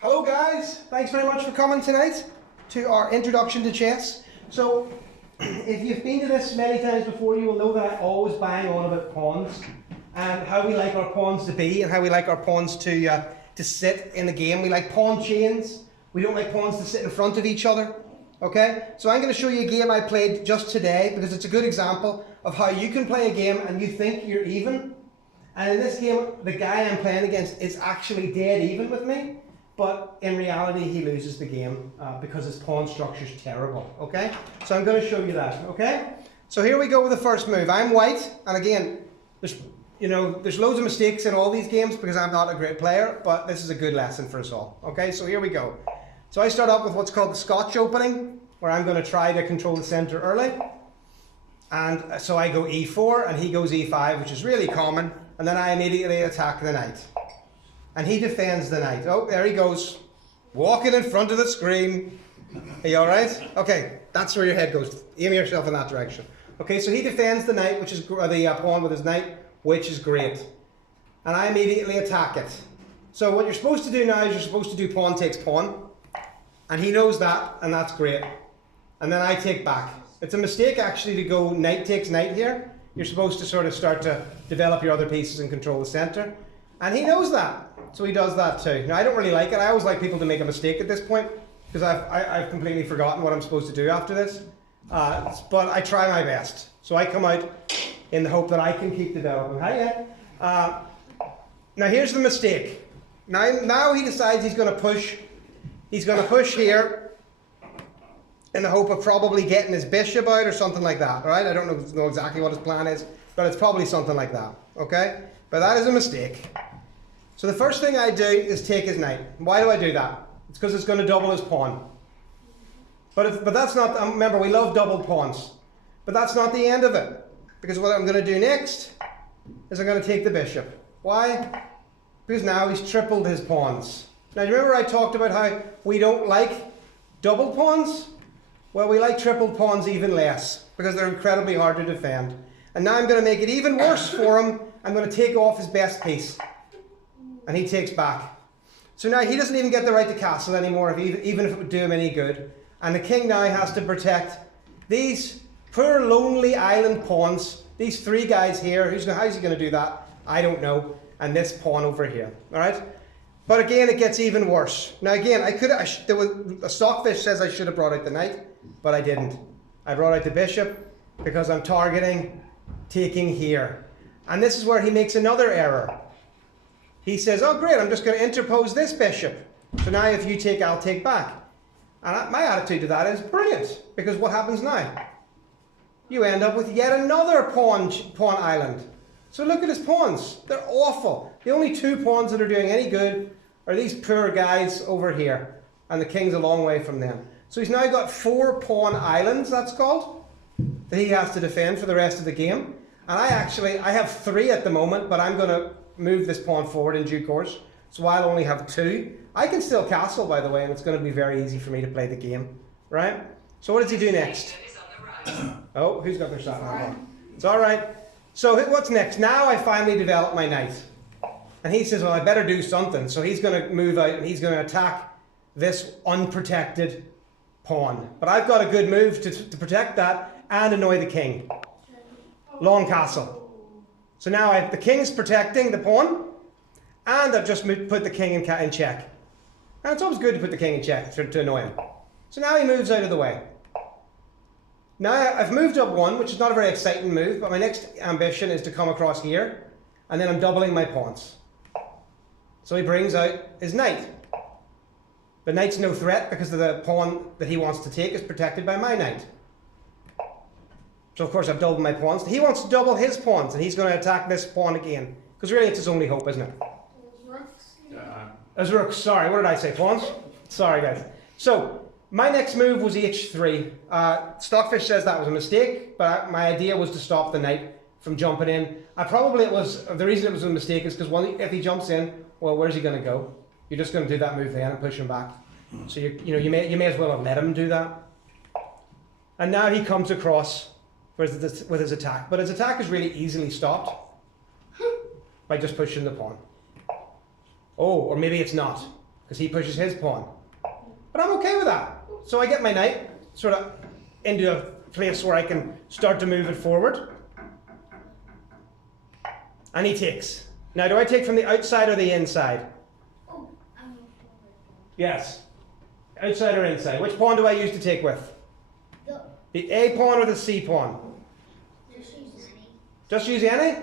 Hello guys, thanks very much for coming tonight to our introduction to chess. So if you've been to this many times before, you will know that I always bang on about pawns and how we like our pawns to be and how we like our pawns to sit in the game. We like pawn chains. We don't like pawns to sit in front of each other. Okay, so I'm going to show you a game I played just today because it's a good example of how you can play a game and you think you're even. And in this game, the guy I'm playing against is actually dead even with me. But in reality, he loses the game because his pawn structure is terrible. Okay, so I'm going to show you that. Okay, so here we go with the first move. I'm white, and again, there's loads of mistakes in all these games because I'm not a great player. But this is a good lesson for us all. Okay, so here we go. So I start off with what's called the Scotch Opening, where I'm going to try to control the center early. And so I go e4, and he goes e5, which is really common. And then I immediately attack the knight. And he defends the knight. Oh, there he goes. Walking in front of the screen. Are you alright? Okay, that's where your head goes. Aim yourself in that direction. Okay, so he defends the knight, which is the pawn with his knight, which is great. And I immediately attack it. So what you're supposed to do now is you're supposed to do pawn takes pawn. And he knows that, and that's great. And then I take back. It's a mistake actually to go knight takes knight here. You're supposed to sort of start to develop your other pieces and control the center. And he knows that. So he does that too. Now I don't really like it. I always like people to make a mistake at this point because I've completely forgotten what I'm supposed to do after this. But I try my best. So I come out in the hope that I can keep developing. Hiya. Now here's the mistake. Now he decides he's going to push. He's going to push here in the hope of probably getting his bishop out or something like that. All right? I don't know exactly what his plan is, but it's probably something like that. Okay? But that is a mistake. So the first thing I do is take his knight. Why do I do that? It's because it's going to double his pawn. But that's not, remember we love double pawns. But that's not the end of it. Because what I'm going to do next is I'm going to take the bishop. Why? Because now he's tripled his pawns. Now do you remember I talked about how we don't like double pawns? Well, we like triple pawns even less because they're incredibly hard to defend. And now I'm going to make it even worse for him. I'm going to take off his best piece. And he takes back. So now he doesn't even get the right to castle anymore, even if it would do him any good. And the king now has to protect these poor lonely island pawns. These three guys here. How's he going to do that? I don't know. And this pawn over here. All right? But again, it gets even worse. Now again, a stockfish says I should have brought out the knight, but I didn't. I brought out the bishop because I'm targeting taking here. And this is where he makes another error. He says, oh great, I'm just going to interpose this bishop. So now if you take, I'll take back. And my attitude to that is brilliant, because what happens now? You end up with yet another pawn island. So look at his pawns. They're awful. The only two pawns that are doing any good are these poor guys over here. And the king's a long way from them. So he's now got 4 pawn islands, that's called, that he has to defend for the rest of the game. And I have 3 at the moment, but I'm going to move this pawn forward in due course. So I'll only have 2. I can still castle, by the way, and it's going to be very easy for me to play the game. Right? So what does he do next? Oh, who's got their shot on? It's all right. So what's next? Now I finally develop my knight. And he says, well, I better do something. So he's going to move out and he's going to attack this unprotected pawn. But I've got a good move to protect that and annoy the king. Long castle. So now the king's protecting the pawn, and I've just put the king in check. And it's always good to put the king in check to annoy him. So now he moves out of the way. Now I've moved up 1, which is not a very exciting move, but my next ambition is to come across here, and then I'm doubling my pawns. So he brings out his knight. The knight's no threat because the pawn that he wants to take is protected by my knight. So of course I've doubled my pawns. He wants to double his pawns, and he's going to attack this pawn again. Because really it's his only hope, isn't it? As rooks, sorry, what did I say? Pawns? Sorry guys. So, my next move was h3. Stockfish says that was a mistake, but my idea was to stop the knight from jumping in. The reason it was a mistake is because if he jumps in, well, where's he going to go? You're just going to do that move then and push him back. So you may as well have let him do that. And now he comes across with his attack. But his attack is really easily stopped by just pushing the pawn. Oh, or maybe it's not. because he pushes his pawn. But I'm okay with that. So I get my knight sort of into a place where I can start to move it forward. And he takes. Now, do I take from the outside or the inside? Oh, I'm not sure. Yes. Outside or inside? Which pawn do I use to take with? The A pawn or the C pawn? Just use any. Just use any?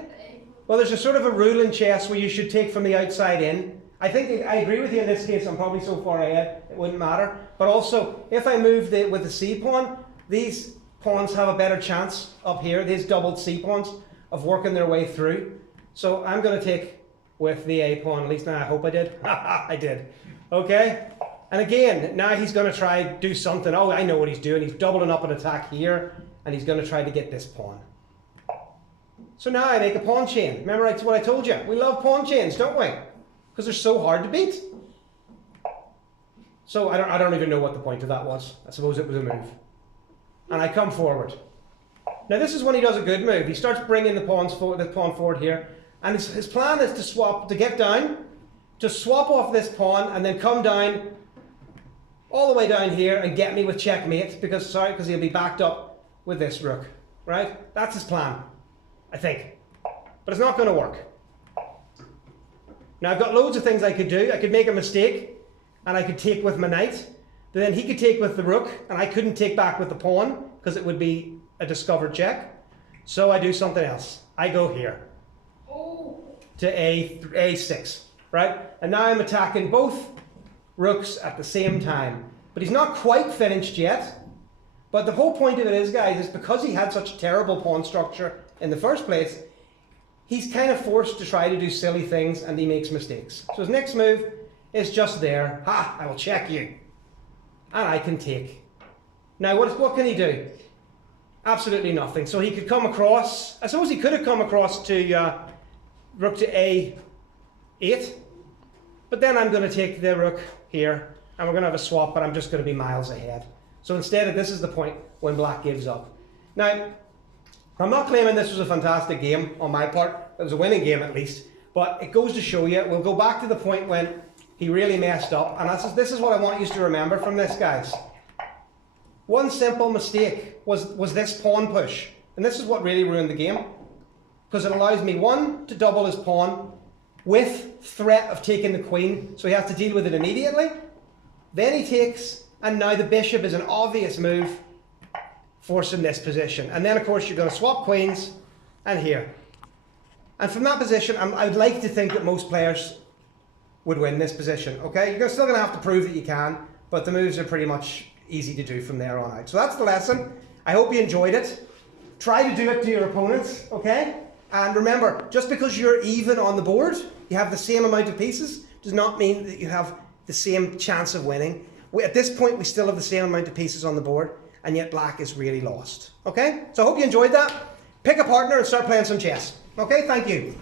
Well, there's a sort of a rule in chess where you should take from the outside in. I think I agree with you in this case. I'm probably so far ahead it wouldn't matter. But also, if I move with the C pawn, these pawns have a better chance up here, these doubled C pawns, of working their way through. So I'm going to take with the A pawn. At least now I hope I did. I did. Okay? And again, now he's going to try do something. Oh, I know what he's doing. He's doubling up an attack here, and he's going to try to get this pawn. So now I make a pawn chain. Remember what I told you? We love pawn chains, don't we? Because they're so hard to beat. So I don't even know what the point of that was. I suppose it was a move. And I come forward. Now this is when he does a good move. He starts bringing the pawn forward here. And his plan is to get down, to swap off this pawn, and then come down all the way down here and get me with checkmate, because he'll be backed up with this rook. Right? That's his plan, I think. But it's not going to work. Now I've got loads of things I could do. I could make a mistake and I could take with my knight. But then he could take with the rook and I couldn't take back with the pawn because it would be a discovered check. So I do something else. I go here to A6, right? And now I'm attacking both rooks at the same time. But he's not quite finished yet. But the whole point of it is, guys, is because he had such terrible pawn structure in the first place, he's kind of forced to try to do silly things and he makes mistakes. So his next move is just there. Ha! I will check you. And I can take. Now what can he do? Absolutely nothing. So he could come across. I suppose he could have come across to rook to A8. But then I'm going to take the rook here. And we're going to have a swap, but I'm just going to be miles ahead. So instead, this is the point when black gives up. Now, I'm not claiming this was a fantastic game on my part. It was a winning game at least. But it goes to show you, we'll go back to the point when he really messed up. And this is what I want you to remember from this, guys. One simple mistake was this pawn push. And this is what really ruined the game. Because it allows me, one, to double his pawn with threat of taking the queen. So he has to deal with it immediately. Then he takes, and now the bishop is an obvious move, forcing this position. And then, of course, you're going to swap queens, and here. And from that position, I would like to think that most players would win this position, okay? You're still going to have to prove that you can, but the moves are pretty much easy to do from there on out. So that's the lesson. I hope you enjoyed it. Try to do it to your opponents, okay? And remember, just because you're even on the board, you have the same amount of pieces, does not mean that you have the same chance of winning. At this point, we still have the same amount of pieces on the board, and yet black is really lost. Okay? So I hope you enjoyed that. Pick a partner and start playing some chess. Okay? Thank you.